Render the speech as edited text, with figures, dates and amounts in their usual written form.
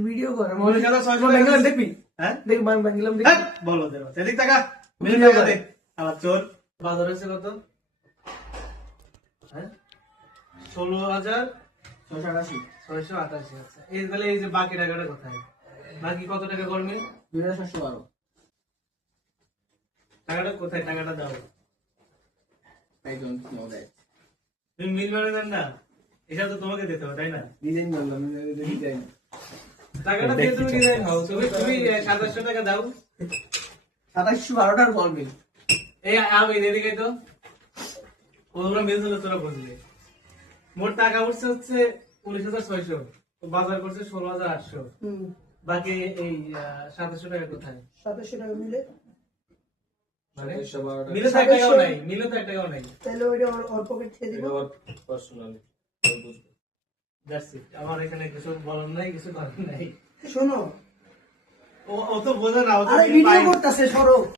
Video করে 19,600 বাংলাম দেখবি হ্যাঁ দেখ বাংলাম দেখ হ্যাঁ, বলো দেবো এদিক টাকা মিলে ভিডিও টাকা করে। দে আমার চোর বাজার হয়েছে কত হ্যাঁ 16,688 আচ্ছা এই তাহলে এই যে বাকি টাকাটা কোথায় বাকি কত টাকা করবে 2712 টাকাটা কোথায় টাকাটা দাও আই ডোন্ট নো দ্যাট তুমি মিল ম্যানেজার না এটা তো তোমাকে দিতে হবে তাই না ডিজাইন বললাম ডিজাইন টাকাটা দিয়ে তুমি ডিজাইন হও তুমি 2700 টাকা দাও 2712টার বলবি এই আমি এদিকে তো ওগুলো মিল হলে তোরা বুঝলি মোট টাকা উঠছে হচ্ছে 19,600 তো বাজার করছে 16,800 বাকি এই 2700 টাকা কোথায় 2700 টাকা মিলে মানে মিলে তো 1 টাকাও নাই মিলে তো 1 টাকাও নাই তাহলে ওইটা ওর পকেট থেকে দিব পার্সোনালি দ্যাটস ইট আমার এখানে কিছু বলার নাই কিছু করার নাই শোনো ও তো বোঝে না ও তো আরে বিল ভিডিও পায় না। করতেছে সরো